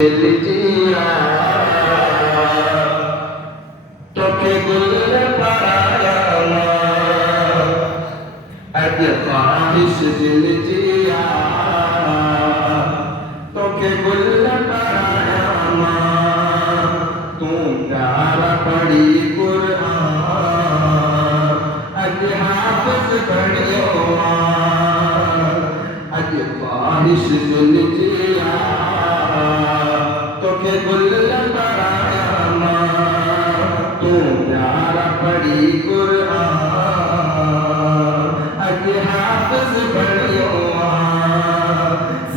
जिया तोखे गुल पाया अज ख्वाहिश दिल जिया तोखे गुल पाया तू प्यारा पढ़ी कुरान अज हाफिज पढ़ियो अज ख्वाहिश दिल जिया तोखे गुल पाया तू प्यारा पढ़ी कुरान अज हाफिज पढ़ियो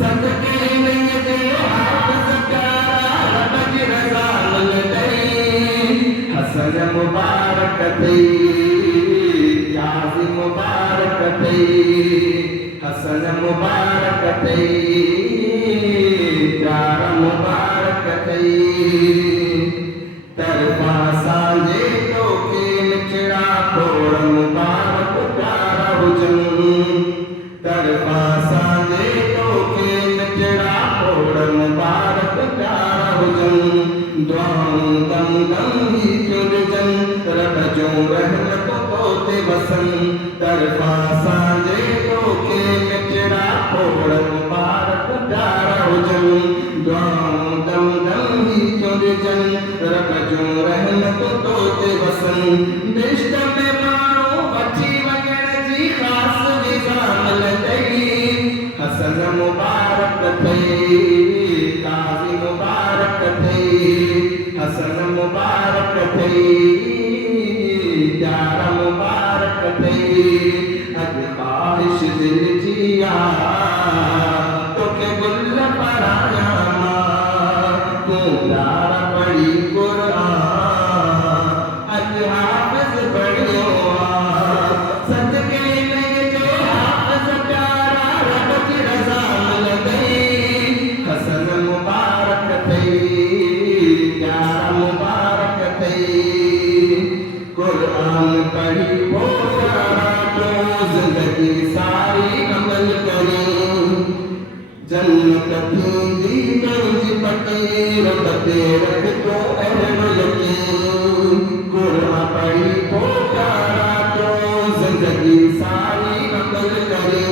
सदके में जे हाफिज प्यारा बज रज़ा मिल गई हसन मुबारक थई याज़ी मुबारक थई हसन मुबारक थई प्यारा मुबारक थई तरफा सांझे तोखे मिठड़ा थोड़ मुबारक प्यारा हुजन तरफा सांझे तोखे मिठड़ा थोड़ मुबारक प्यारा हुजन दुआऊं दम दम ही चुरजन रब जो रहमत तोते वसन तरफा सांझे तोखे मिठड़ा थोड़ मुबारक प्यारा हुजन दुआऊं दम दम ही चुरजन रब जो रहमत तोते वसन बिश्त में मानो बची वगण जी खास निजाम लदई हसन मुबारक थई काज़ी मुबारक थई हसन मुबारक थई प्यारा मुबारक थई अज ख्वाहिश दिल जिया तोखे गुल पराया तू प्यारा पढ़ी कुरान अज हाफिज पढ़ियो सदके में जे हाफिज प्यारा रब जी रज़ा मिल गई हसन मुबारक थई प्यारा मुबारक थई कुरान पढ़ी वो प्यारा तो जिंदगी सारी अमल करी जन्नत थींदी तुंहिंजी पटी रब ते रख तो अहलो यकीन कुरान पढ़ी वो प्यारा तो जिंदगी सारी अमल करी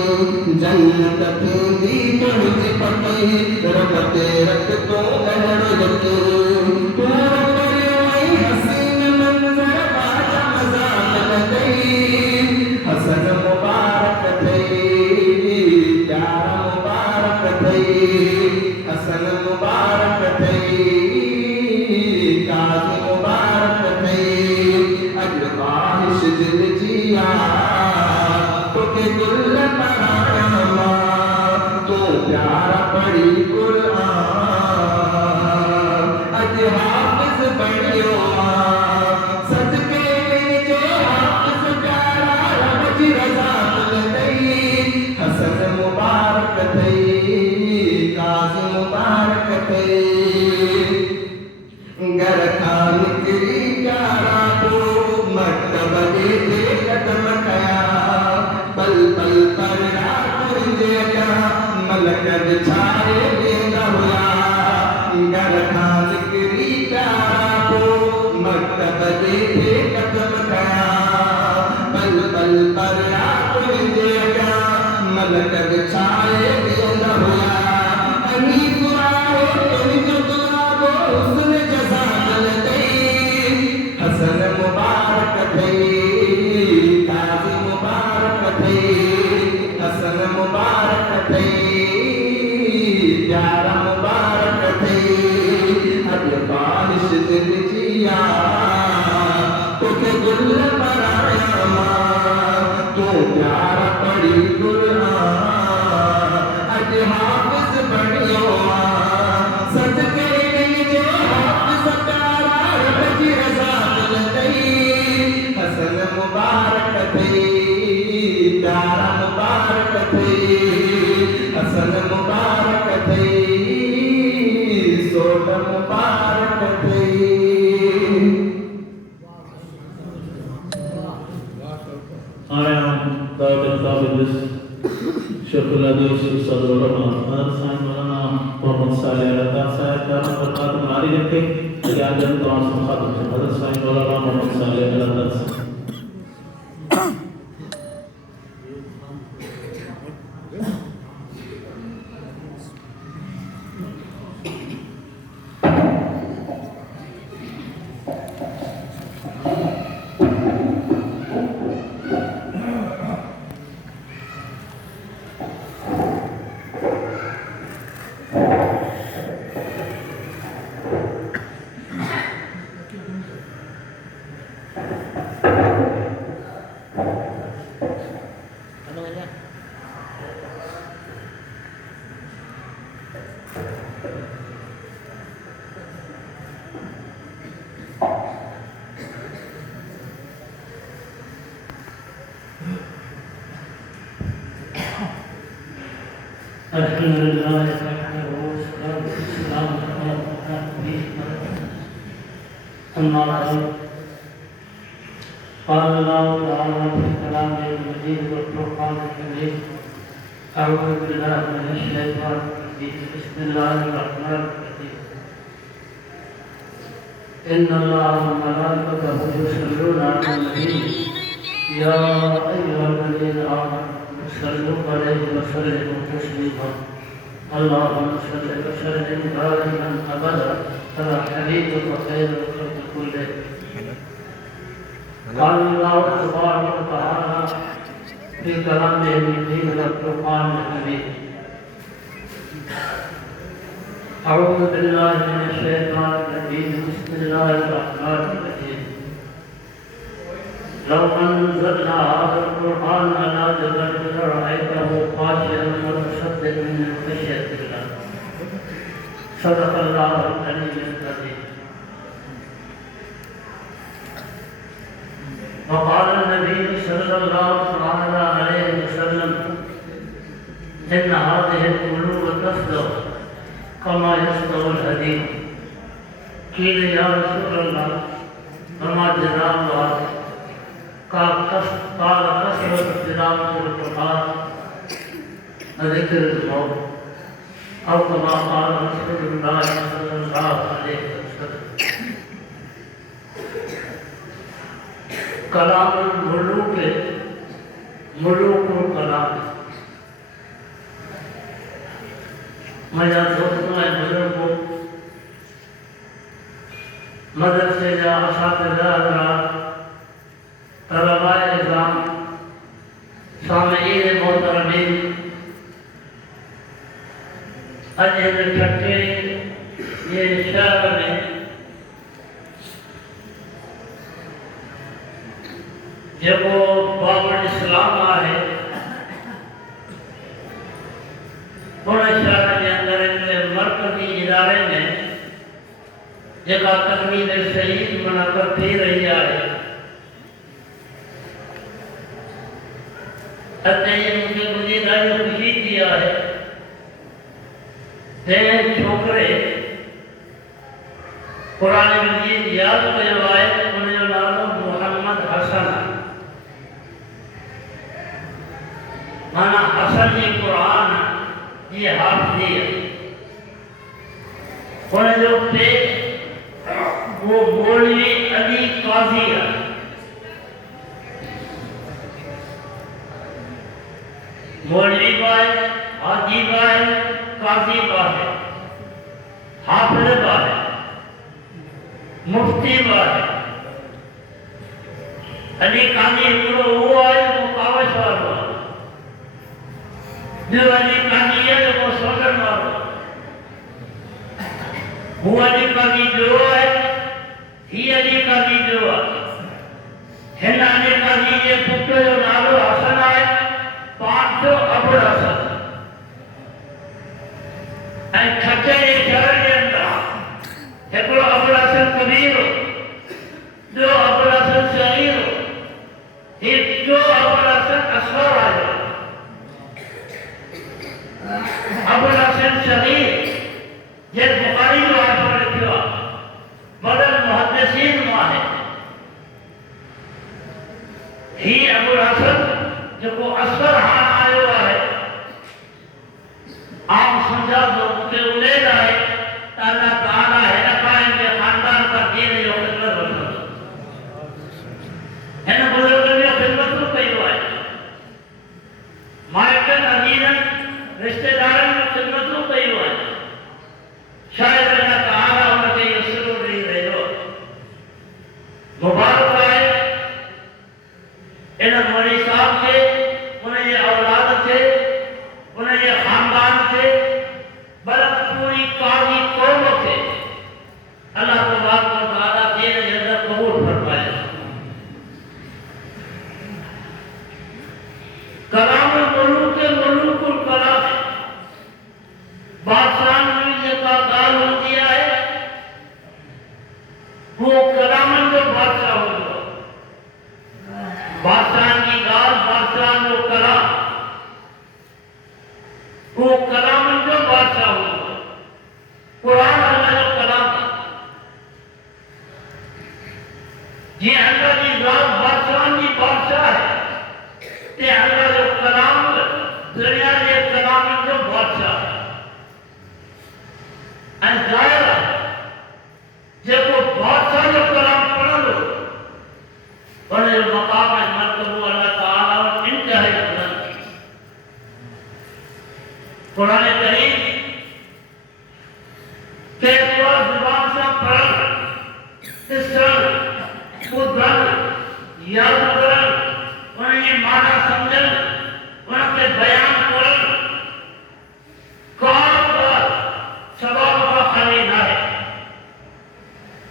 जन्नत थींदी तुंहिंजी पटी रब ते रख तो अहलो यकीन पूरो करियो ऐं हसीन मंज़र बाजा मज़ा मिल गई हसन मुबारक थई प्यारा मुबारक थई हसन मुबारक थई काज़ी मुबारक थई अज ख्वाहिश दिल जिया तोखे गुल पराया तू प्यारा पढ़ी कुरान अज हाफिज पढ़ियो सदके में जे हाफिज प्यारा रब जी रज़ा मिल गई हसन मुबारक थई काज़ी मुबारक थई घर खां निकिरी प्यारा तो मकतब ते कदम कया पल पल पढ़ा तुंहिंजे अॻियां मलक छाए वेंदा हुआ घर खां निकिरी प्यारा तो मकतब ते कदम कया पल पल पढ़ा तुंहिंजे अॻियां मलक छाए वेंदा हुआ अनी दुआओ तुंहिंजो दुआओ हुस्न जज़ा मिल गई हसन मुबारक थई काज़ी मुबारक थई हसन मुबारक थई प्यारा मुबारक थई अज ख्वाहिश दिल जिया तोखे गुल पराया तू प्यारा पढ़ी कुरान अज हाफिज पढ़ियो सदके में जे हाफिज प्यारा रब जी रज़ा मिल गई हसन मुबारक थई प्यारा मुबारक थई हसन मुबारक थई सोट मुबारक थई I am Dawud Tabidis, Sheikh Al-Hadith, Ustad Ulama, Madrasah Maulana Muhammad Mohammad सल्लल्लाहु अलैहि वसल्लम नारी रखे या जब तो आसम खातम से हजरत साईं मौलाना मोहम्मद सल्लल्लाहु अलैहि वसल्लम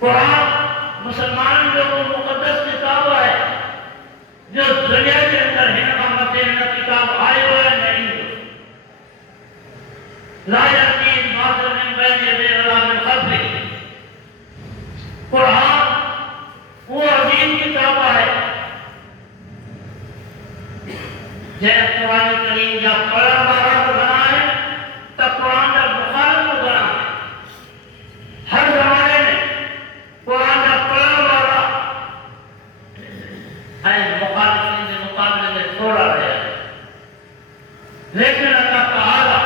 कुरान मुसलमान लोगों को मुकद्दस किताब है जो दुनिया के अंदर हिन खां मथे हिन किताब आयो है नहीं ला यतीन बातिल मिन बैन यदैहि वला मिन खल्फिही। कुरान वो अजीम किताब है जैसे कुरान करीम या पढ़ा वाला बना है तब कुरान का मुखालिफ बना है। हर जमाने में कुरान का पढ़ा वाला है मुखालिफिन के मुकाबले में थोड़ा है, लेकिन अल्लाह ताला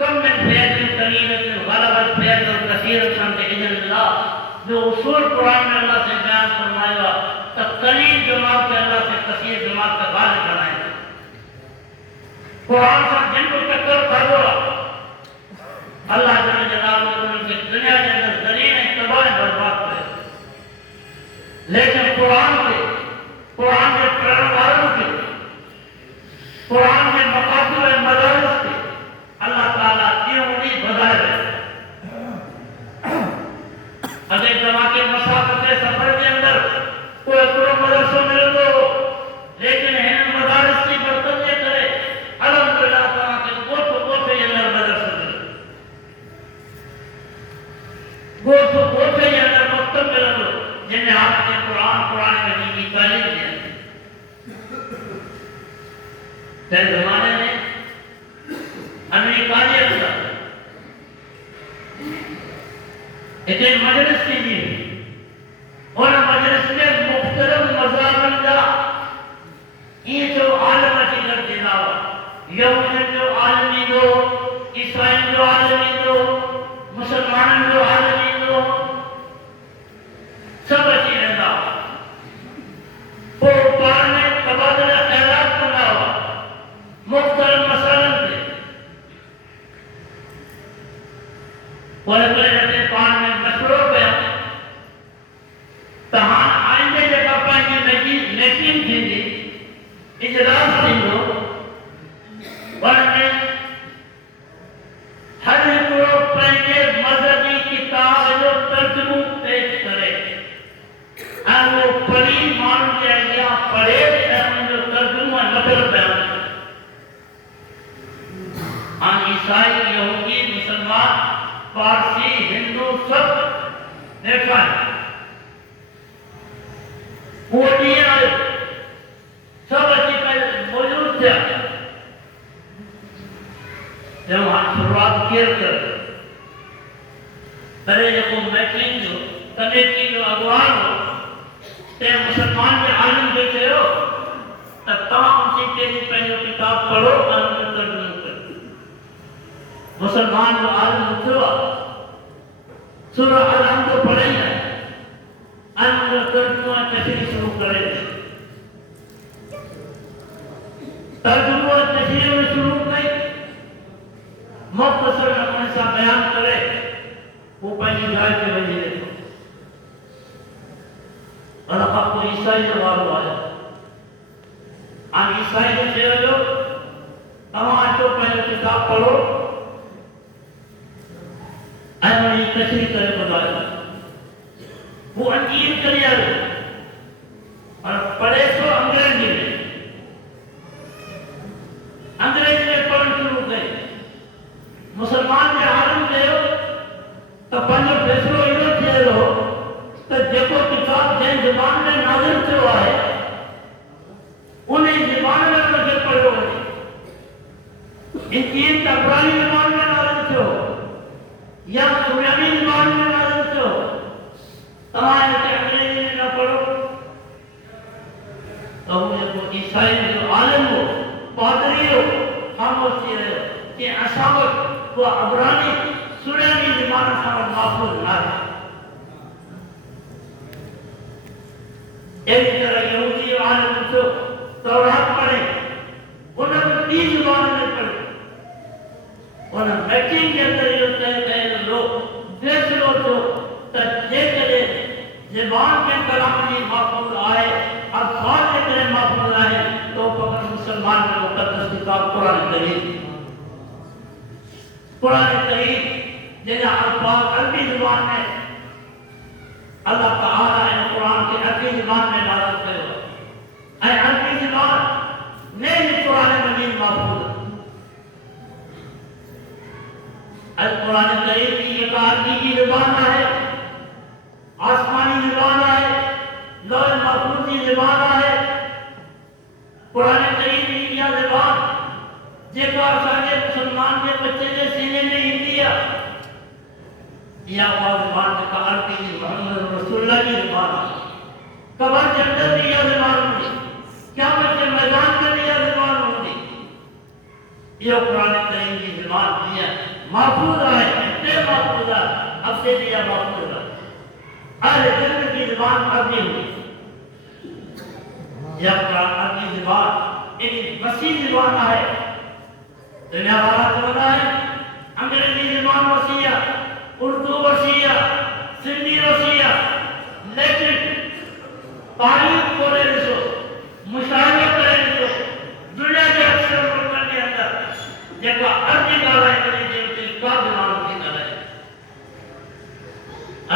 कम में फियतिन कलीलतिन गलबत फियतन कसीरतन बिइज़्निल्लाह जो उसूल कुरान में अल्लाह से बयान फरमाया तब कलील जमात के अल्लाह से कसीर जमात का गालिब बनाएगा। कुरान से जिनको टक्कर करो अल्लाह जल्ल जलालुहु उनके दुनिया के अंदर जलील तबाह बर्बाद करे, लेकिन कुरान के पढ़ने वालों के कुरान के मकातब मदारिस के अल्लाह ताला क्यों नहीं बधाए। अगर जमाके मसाफत सफर के अंदर कोई करो मदरसों में लो लेकिन है मदारिस की बरकत ये करे अल्हम्दुलिल्लाह ताला के गोठे अंदर मदरसा गोठे अंदर मकतब में लो जिन्हें आपने कुरान करीम की तालीम दी। पहले जमाने में अमेरिका के अंदर एक मजलिस की थी और मजलिस में मुख्तलिफ मज़ाहिब का ये जो आलम की करते दावा यहूदी जो आलमी दो, ईसाई जो आलमी दो, मुसलमान जो आलमी दो, सब अच्छी रहता वो पार में तबादला खैरात करना हुआ मुख्तलिफ मसलन थे और अपने पान में मशवरो गया तहां आइंदे जगह पंहिंजी मीटिंग थींदी इजलास थींदो वरने हर हिकिड़ो पंहिंजे मज़हबी किताब जो तर्जुमो पेश करे ऐं वो पढ़ी माण्हुनि जे अॻियां पढ़े ऐं उनजो तर्जुमो मतिलबु बयानु करे। हाणे ईसाई यहूदी मुसलमान पारसी हिंदू सब देखा है वो ॾींहुं आयो सब अची मौजूद थिया जब हाणे शुरूआत केरु करे पहले जेको मीटिंग जो कमेटी जो अॻवान हो ते मुसलमान के आलिम खे चयो त तव्हां उनखे पंहिंजी पंहिंजो किताब पढ़ो ऐं उनजो तर्जुमो कयो। मुसलमान जो आलिम उथियो आहे सूरह अल-हमद पढ़ी है ऐं उनजो तर्जुमो तशरीह शुरू करे तर्जुमो तशरीह शुरू कई मुख़्तसर नमूने सां बयान करे वो पंहिंजी जाइ ते वञी रहियो। उन खां पोइ ईसाई जो वारो आयो ऐं ईसाई खे चयो वियो तव्हां अचो पंहिंजो किताब पढ़ो ऐं उनजी तशरीह करे ॿुधायो। वो अंजीर करे आयो और पढ़े तो अंग्रेजी में पढ़ण शुरू कई। मुसलमान के आलम चयो त पंहिंजो फ़ैसिलो इहो थियो त जेको किताब जंहिं ज़बान में नाज़िल थियो आहे उन ज़बान में उनखे पढ़ियो वञे। इंजील त इब्रानी ज़बान में नाज़िल थियो या सुरियानी ज़बान में नाज़िल थियो, तव्हां हिनखे अंग्रेजी में न पढ़ो। त हू जेको ईसाई जो आलिम हो पादरी हो ख़ामोश थी रहियो कि असां वटि उहा इब्रानी सुरियानी ज़बान सां महफ़ूज़ न आहे। अहिड़ी तरह यहूदी जो आलिम थियो तौरात पढ़े उन ॿी ज़बान में पढ़े उन मीटिंग के अंदर इहो तय कयो फ़ैसिलो थियो त जेकॾहिं ज़बान के कलाम जी महफ़ूज़ आहे अल्फाज़ जे करे महफ़ूज़ आहे तो फ़क़त मुसलमान जो मुक़द्दस किताब कुरान करीम जंहिंजा अल्फाज़ अरबी ज़बान में अल्लाह ताला इन कुरान के अरबी ज़बान में नाज़िल कयो ऐं अरबी ज़बान में ही कुरान मजीद महफूज़ अल कुरान करीम की ये अरबी की ज़बान है आसमानी ज़बान है लौह महफूज़ की ज़बान है कुरान करीम की यह ज़बान जेको असांजे मुसलमान के बच्चे के सीने में ईंदी आहे या वो ज़बान जेका अरबी की मोहम्मद रसूलुल्लाह की ज़बान आहे कबर के अंदर भी यह ज़बान हूंदी क़यामत के मैदान में भी यह ज़बान हूंदी ये कुरान करीम की ज़बान जीअं महफूज़ है इतने महफूज़ है अब से भी यह महफूज़ है अहले जन्नत की ज़बान अरबी हुई यह कुरान अरबी ज़बान एक वसी ज़बान है दुनिया वाला चवंदा है अंग्रेजी ज़बान वसी है उर्दू वसी है सिंधी वसी है लेकिन तारीख करे ॾिसो मुशाहिदो करे ॾिसो दुनिया के अक्सर मुल्कनि के अंदर जेका अरबी ॻाल्हाए करे जे उते का ज़बान थी ॻाल्हाए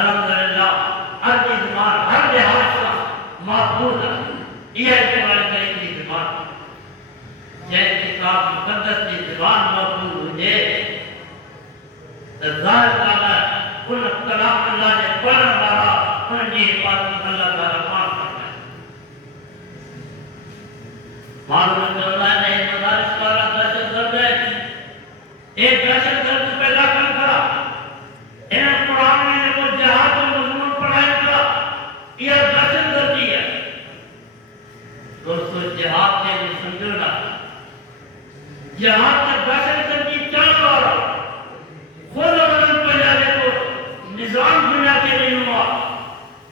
अल्हम्दुलिल्लाह अरबी ज़बान हर लिहाज़ सां महफूज़ है इहा कुरान करीम की ज़बान जंहिं किताब मुक़द्दस की ज़बान महफूज़ हुजे त ज़ाहिर ॻाल्हि आहे उन कलाम अल्लाह जे पढ़ण वारा उन जी हिफ़ाज़त अल्लाह ताला पाण कंदा माण्हू चवंदा आहिनि हे मदारिस वारा दहशतगर्द आहिनि हे दहशतगर्द पैदा कनि था हिन क़ुरान में जेको जिहाद जो मज़मून पढ़ाइनि था इहा दहशतगर्दी आहे दोस्तों जिहाद खे सम्झो न जिहाद त दहशतगर्दी चवण वारा खुद उन्हनि पंहिंजा जेको निज़ाम दुनिया खे ॾिनो आहे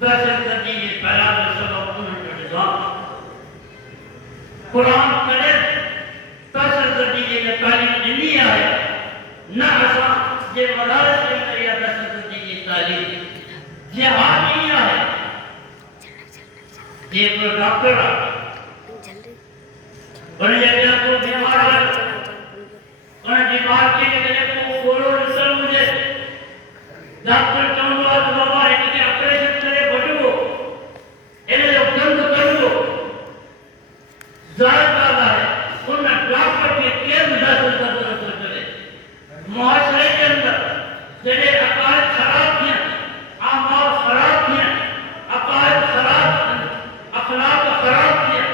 दहशतगर्दी जे फैलाव जो सबबु उन्हनि जो निज़ाम कुरान कॾहिं दहशतगर्दी जे लाइ तालीम ॾिनी आहे न असां जे मदारिस जे अंदरि इहा दहशतगर्दी जी तालीम जिहाद ई आहे जीअं को डॉक्टर आहे उन जे अॻियां को बीमार आहे उन बीमार खे जेकॾहिं को गोलो ॾिसणु हुजे डॉक्टर चवंदो आहे त बाबा हिनखे ऑपरेशन करे वठिबो इन जो गंद कढिबो ज़ाहिर ॻाल्हि आहे उन डॉक्टर खे केरु दहशतगर्द नथो करे मुआशरे जे अंदरि जॾहिं अकाइद ख़राब थियनि आमाल ख़राब थियनि अकाइद ख़राब थियनि अख़लाक ख़राब थियनि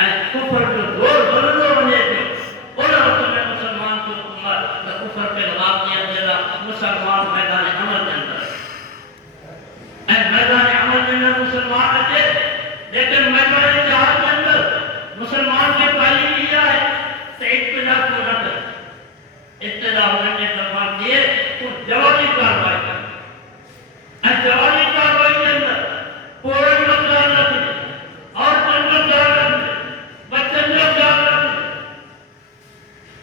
ऐं कुफर जो ज़ोर वधंदो वञे पियो उन वक़्त में मुसलमान को हुकूमत त कुफर खे ख़िलाफ़ ॾियण जे लाइ मुसलमान मैदान अमल जे अंदरि ऐं मैदान अमल जे अंदरि मुसलमान अचे लेकिन मैदान जिहाद जे अंदरि मुसलमान खे तालीम इहा आहे त इब्तिदा को न कर इब्तिदा हुननि जे तरफ़ां थिए तूं जवाबी कार्रवाई कर ऐं जवाबी कार्रवाई जे अंदरि पोरनि जो ख़्यालु रखिजे औरतुनि जो ख़्यालु रखिजे बच्चनि जो ख़्यालु रखिजे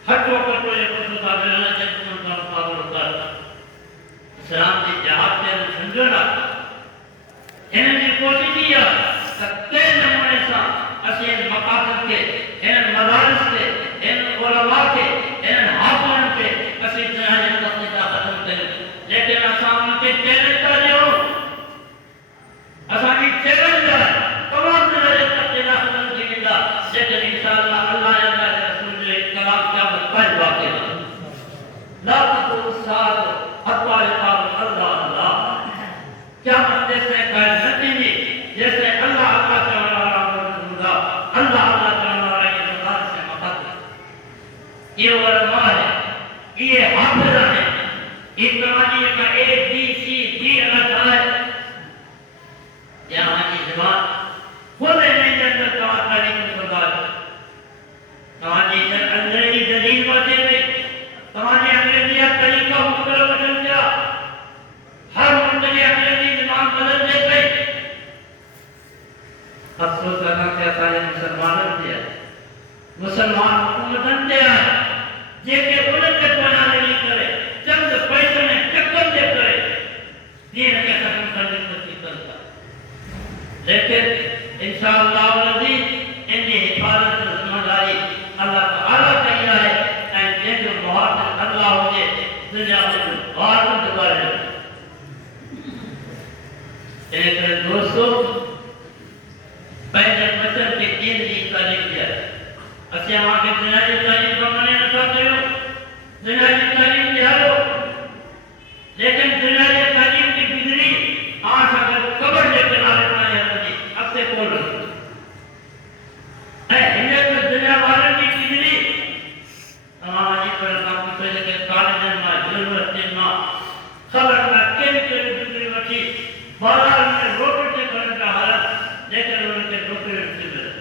हटो कटो जेको सुधा मिलण जे उन्हनि सां मुक़ाबिलो कर इस्लाम जी जिहाद जे सम्झो न हिन जी कोशिश इहा त कंहिं नमूने सां असीं इन मक़ासद खे हिननि मदारिस खे हिननि उलमा खे हिननि हाफ़िज़नि खे असीं दुनिया जे तस्दीक़ ख़तमु कयूं लेकिन असां उनखे चैलेंज था ॾियूं असांजी चैलेंज आहे तमामु दुनिया जे तस्दीक़ ख़तमु थी वेंदा लेकिन इंशाअल्लाह अल्लाह ऐं अल्लाह जे रसूल जो हिकु कलाम क़यामत ताईं बाक़ी रहंदो ला तक़ूमु अस्साअतु हत्ता युक़ाल अल्लाह अल्लाह क़यामत जेसिताईं क़ाइम न थींदी जेसिताईं अल्लाह अल्लाह चवण वारा मौजूद हूंदा अल्लाह अल्लाह चवण वारा इहे मदारिस ऐं मक़ासद इहे उलमा आहिनि इहे हाफ़िज़ आहिनि इहे तव्हांजी जेका ABCD अलॻि आहे या तव्हांजी ज़बान खुदि हिन जे अंदरि तव्हां तालीम कंदा आहियो तव्हांजी अंग्रेज़ी जदीद अचे पई तव्हांजी अंग्रेज़ी जा तरीक़ा मुख़्तलिफ़ अचनि पिया हर मुल्क जी अंग्रेज़ी ज़बान बदिलजे पई अफ़सोस असांखे असांजे मुसलमाननि ते आहे मुसलमान हुकूमतनि ते आहे जेके उन्हनि जे पोयां लॻी करे चंद पैसनि ऐं टकनि जे करे दीन खे ख़तमु करण जी कोशिश कनि था लेकिन इंशाअल्लाह अज़ीज़ इन जी हिफ़ाज़त जी ज़िम्मेदारी अल्लाह ताला कई आहे ऐं जंहिंजो मुहाफ़िज़ अल्लाह हुजे दुनिया में ॿार गुज़ारे पहले बचन के दीन की तालीम दिया असे आके दुनिया की तालीम प्रमाणे नथा कयो दुनिया की तालीम दियारो लेकिन दुनिया की तालीम की बिगड़ी आठ अगर कब्र के किनारे ना है जी अब से बोल है इन्हें तो दुनिया वाले की बिगड़ी हमारी पर काम पहले के कॉलेज में यूनिवर्सिटी में खबर में के बिगड़ी वठी बाजार में रोटी के करने का हालत लेकिन उनके रोटी नहीं मिले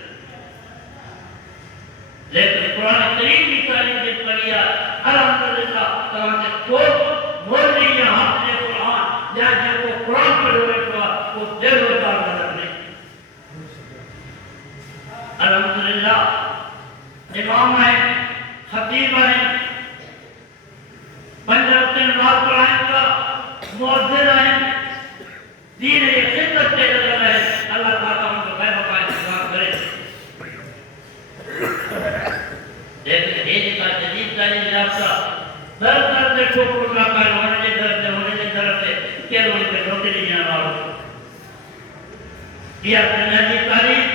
लेकिन कुरान करीम की तालीम दे पढ़िया अल्हम्दुलिल्लाह तमाम को बोल रही है हाथ से कुरान या जो कुरान पढ़ रहे तो वो दिल होता नजर नहीं अल्हम्दुलिल्लाह इमाम है खतीब है पंज वक्त नमाज पढ़ाएगा मुअज्जिन है दीन की खिदमत के नजर है अल्लाह ताला उनको खैर वफा इंतजाम करे लेकिन ये का जदीद तालीम याफ्ता दर दर से ठोकर का कान होने के दर से के उनके रोटी नहीं आना किया दुनिया की तालीम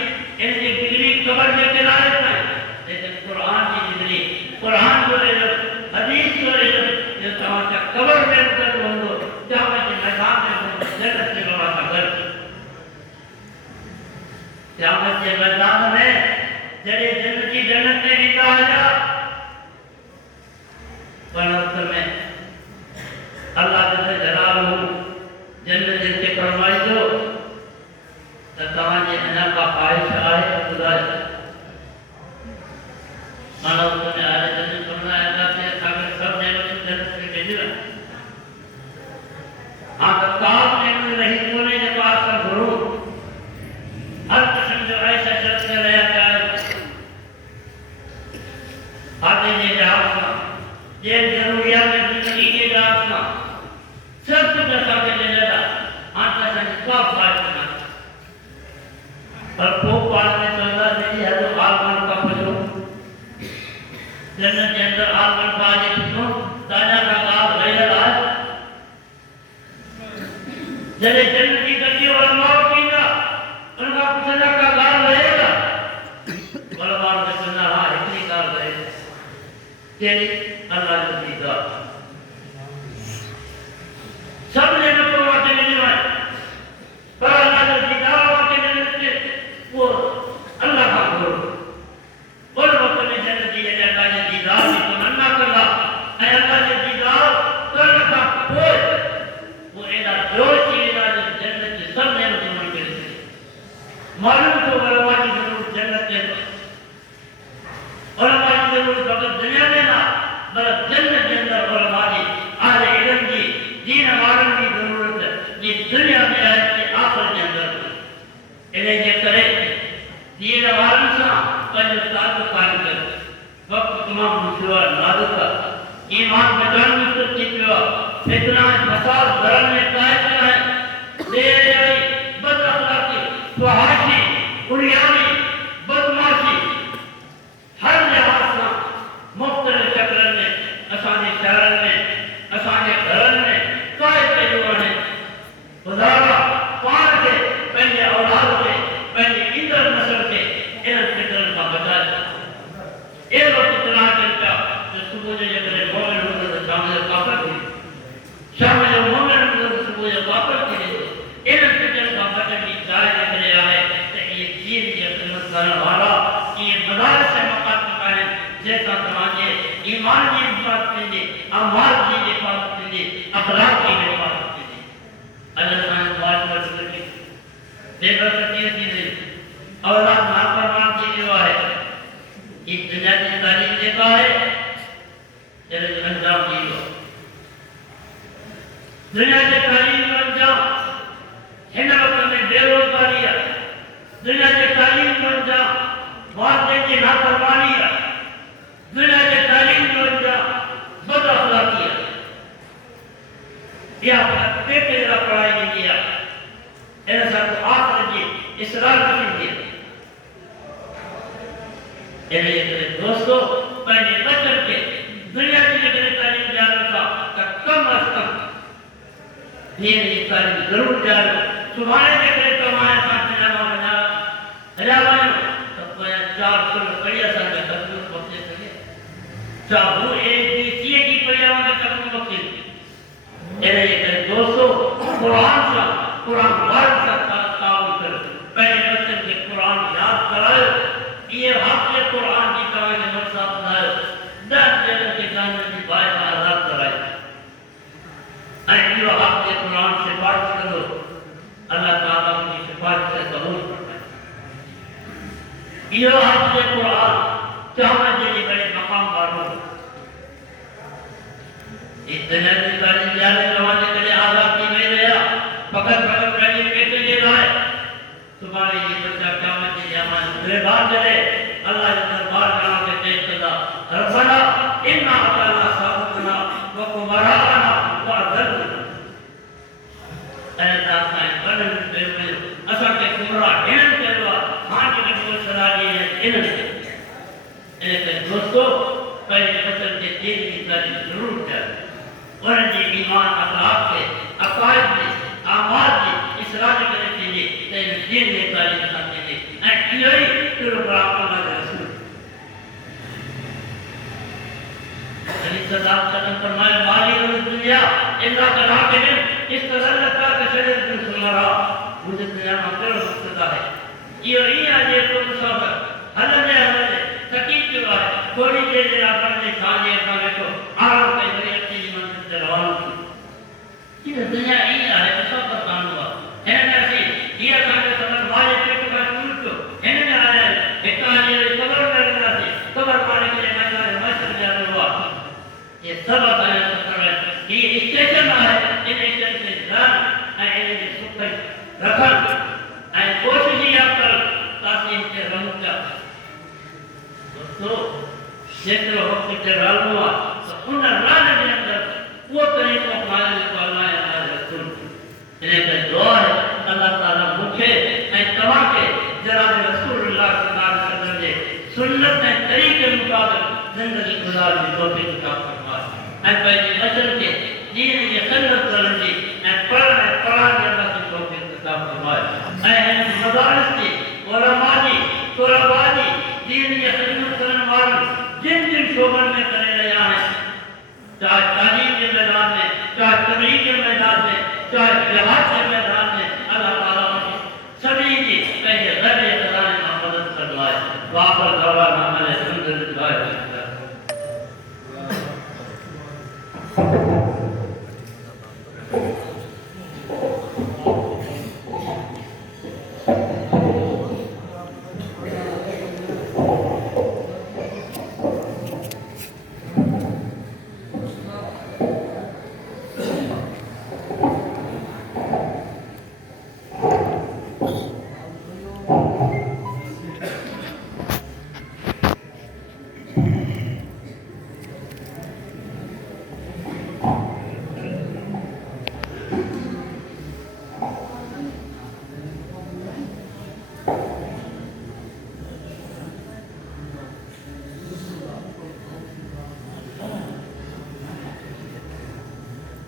इनकी डिग्री कब्र के किनारे पर लेकिन कुरान की डिग्री कुरान बोले हदीस बोले ये तमाशा कब्र में उतर होंगे क़यामत के मैदान में जन्नत से बड़ा घर क़यामत के मैदान में जड़े जन्नत में निकाल आया वक्त में अल्लाह जल्ल जलालहू जन्नत के फरमाई दो तमाजे अना का ख्वाहिश आए खुदा मानो तुमने आए जन्नत बनाया जाते सागर सब ने जन्नत में भेजा हाँ तो काम में नहीं बोले जब आप सब गुरु हर किस्म जो ऐसा चलते रहा जाए आते ये जहाज ये जरूरियात जिंदगी के जहाज सब कुछ ऐसा के ले लेगा आता है सब फायदा ना पर खूब पास में चलता नहीं है तो आलमान का पजो जन्नत के अंदर आलमान का आगे तो ताजा का काम रह रहा है जरे जन्नत की गति और मौत की ना उनका सजा का काम रहेगा बलवान में सुना हाँ इतनी कार रहेगा तेरी अल्लाह की दीदा सब ने तो वाटे नहीं हुआ पर अल्लाह की दीदा वाटे नहीं थे वो अल्लाह का गुरु बोल वक्त में जन्नत की अल्लाह की दीदा की तमन्ना करना है अल्लाह की दीदा करने का कोई वो ऐसा जो चीज है जन्नत की सब ने तो मिल गई मालूम तो बलवा की जरूरत जन्नत के और हमारी जरूरत वक्त दुनिया में ना बल्कि जन्नत के अंदर और हमारी आले इल्म की दीन वालों की जरूरत है ये दुनिया में है कि आखिर के अंदर इन्हें ये करे दीन वालों से पंज सात कायम कर वक्त तमाम मुश्किल नाजुक का ईमान बचाने में तो चित्वा इतना फसाद धर्म में कायम है ले आई बदअखलाकी फहाशी कुरियानी बदमाशी हर लिहाज से मुख्तलिफ शक्ल में असाने शहर में असाने घर में काय पहलुआं हैं खुदारा पार के पहले औलाद के पहले इंदर नस्ल के इन फितर का बचाए ये वक्त इतना चलता जो सुबह जो जब मोमिन होते तो शाम में काफर थी शाम में जब मोमिन होते तो सुबह जब काफर थी इन फितर का बचन की चाय देख रहा है तो ये चीज ये खिदमत करने वाला ये मदारस से मकान है जैसा समाजे ईमान की हिफाजत कीजिए अमाल की हिफाजत कीजिए अखलाक की हिफाजत कीजिए अल्लाह ताला बात कर सके बेबरकती चीजें औलाद नाफरमान चीज जो है ये दुनिया की तारीफ देता है तेरे अंजाम दियो दुनिया के तारीफ का अंजाम हिन वक्त में बेरोजगारी है दुनिया के तारीफ का अंजाम वादे की नाफरमानी है दुनिया के तालीम का अंजाम बदअखलाकी है या पेटे जरा पढ़ाई नहीं किया ऐसा तो आखिर की इसरार नहीं किया ये दोस्तों पहले बचन के दुनिया की जगह तालीम जाना था कम अज कम दीन की तालीम जरूर जाना तुम्हारे जगह मां सां जमा बना हजारो तो कोई चार फुल बढ़िया सा कदम पहुंचे सके चाहू एक दी सी की बढ़िया वाले कदम पहुंचे एरे के दोस्तों कुरान वाल सा ताऊ कर पहले बच्चे के कुरान याद कराए ये हाफिज कुरान की तरह के मकसद है दर जगह के जाने की बात आजाद कराए अरे ये हाफिज कुरान से बात करो अल्लाह ताला की सिफारिश से कबूल फरमाए ये हाफिज कुरान चाहने के बड़े मकाम पर हो इतने सारे जाने जमाने के लिए आजाद की नहीं रहा पकड़ रही पेटे ले रहा है तुम्हारे ये बच्चा क़यामत के ज़माने में दरबार करे अल्लाह के दरबार में आके पेश करता रब्बना इन्ना अताना साबुना व कुबराना व अदलना अरे दासा बदल में असा के कुबरा हिन करवा हां के को सदा दी है इन के दोस्तों पहले बचन के दीन की तारीफ जरूर कर और जी ईमान अखलाक से अकायद में आमाद में इस्लाम के लिए तेरे दीन ने तारीफ करते हैं एंड यही प्रोग्राम अल्लाह के रसूल अली सल्लल्लाहु अलैहि वसल्लम फरमाए माली और दुनिया इल्ला कराके इस तरह का कशरे दिन सुनारा मुझे दुनिया में करो सदा है ये आज तो मुसाफिर हलने हलने तकीब की बात थोड़ी देर आपने खाने का तो आराम पे बड़ी अच्छी मंजिल से रवाना की ये दुनिया ही है तो सब परेशान हुआ है ना ऐसे ये सारे समझ वाले पेट का टूट तो है ना आया एक ये कब्र में रहना थी कब्र पाने के लिए मैदान मस्जिद में आना हुआ ये सब आया सफर है ये स्टेशन है इन स्टेशन से जान है इन सुख रखन है कोशिश ही आप कर ताकि इनके रंग का तो क्षेत्र वक्त के रालुआ तो उन राज के अंदर वो तरीका पालन को अल्लाह या रसूल इन्हें का दुआ है अल्लाह ताला मुझे ऐ तवा के जनाब रसूलुल्लाह सल्लल्लाहु अलैहि वसल्लम ने सुन्नत के तरीके मुताबिक जिंदगी गुजारने की तौफीक अता फरमाए ऐ पहले वचन के दीन की खिदमत करने ऐ पढ़ने के अल्लाह की तौफीक अता फरमाए ऐ मदारिस की उलमा की तुलबा की दीन की खिदमत करने वाले जिन जिन शोबन में करे रहे हैं चाहे तालीम के मैदान में चाहे तबलीग के मैदान में चाहे जिहाद के मैदान में अल्लाह ताला सभी की पहले गैर खजाने में मदद करवाए वापर दवा नामल अल्हम्दुलिल्लाह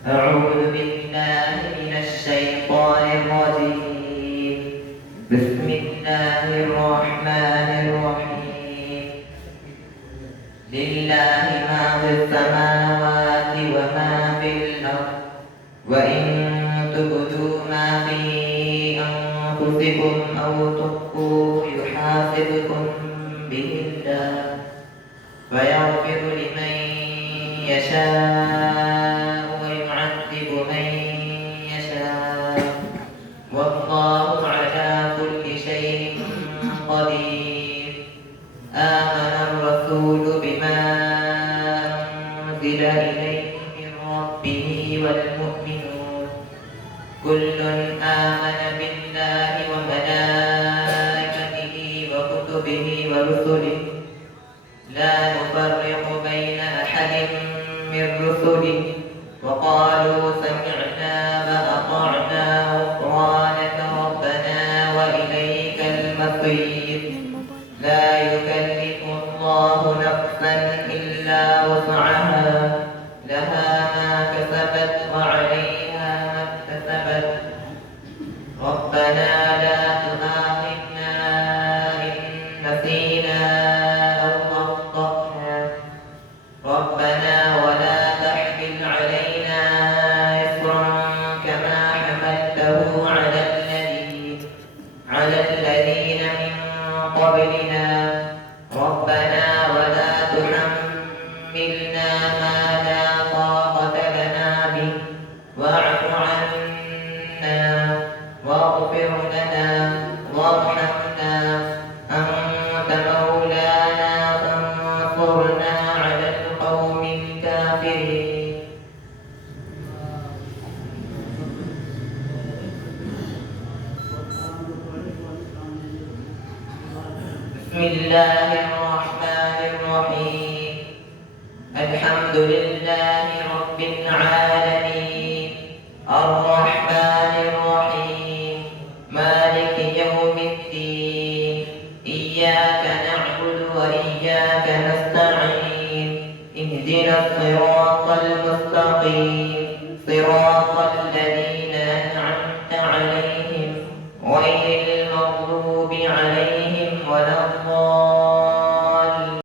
أعوذ بالله من الشيطان الرجيم بسم الله الرحمن الرحيم لله ما في السماوات وما في الأرض وإن تبدوا ما في أنفسكم أو تخفوه يحاسبكم به الله فيغفر لمن يشاء ويعذب من يشاء والله على كل شيء قدير آمن الرسول بما أنزل إليه من ربه والمؤمنون كل آمن بالله وملائكته وكتبه ورسله لا نفرق بين أحد من رسله وقالوا سمعنا وأطعنا غفرانك ربنا وإليك المصير لا يكلف الله نفسا إلا وسعها لها ما كسبت وعليها ما اكتسبت ربنا لا واعف عنا واغفر لنا وارحمنا أنت مولانا فانصرنا على القوم الكافرين. بسم الله الرحمن الرحيم. الحمد لله رب العالمين الرحمن الرحيم مالك يوم الدين إياك نعبد وإياك نستعين اهدنا الصراط المستقيم صراط الذين أنعمت عليهم غير المغضوب عليهم ولا الضالين.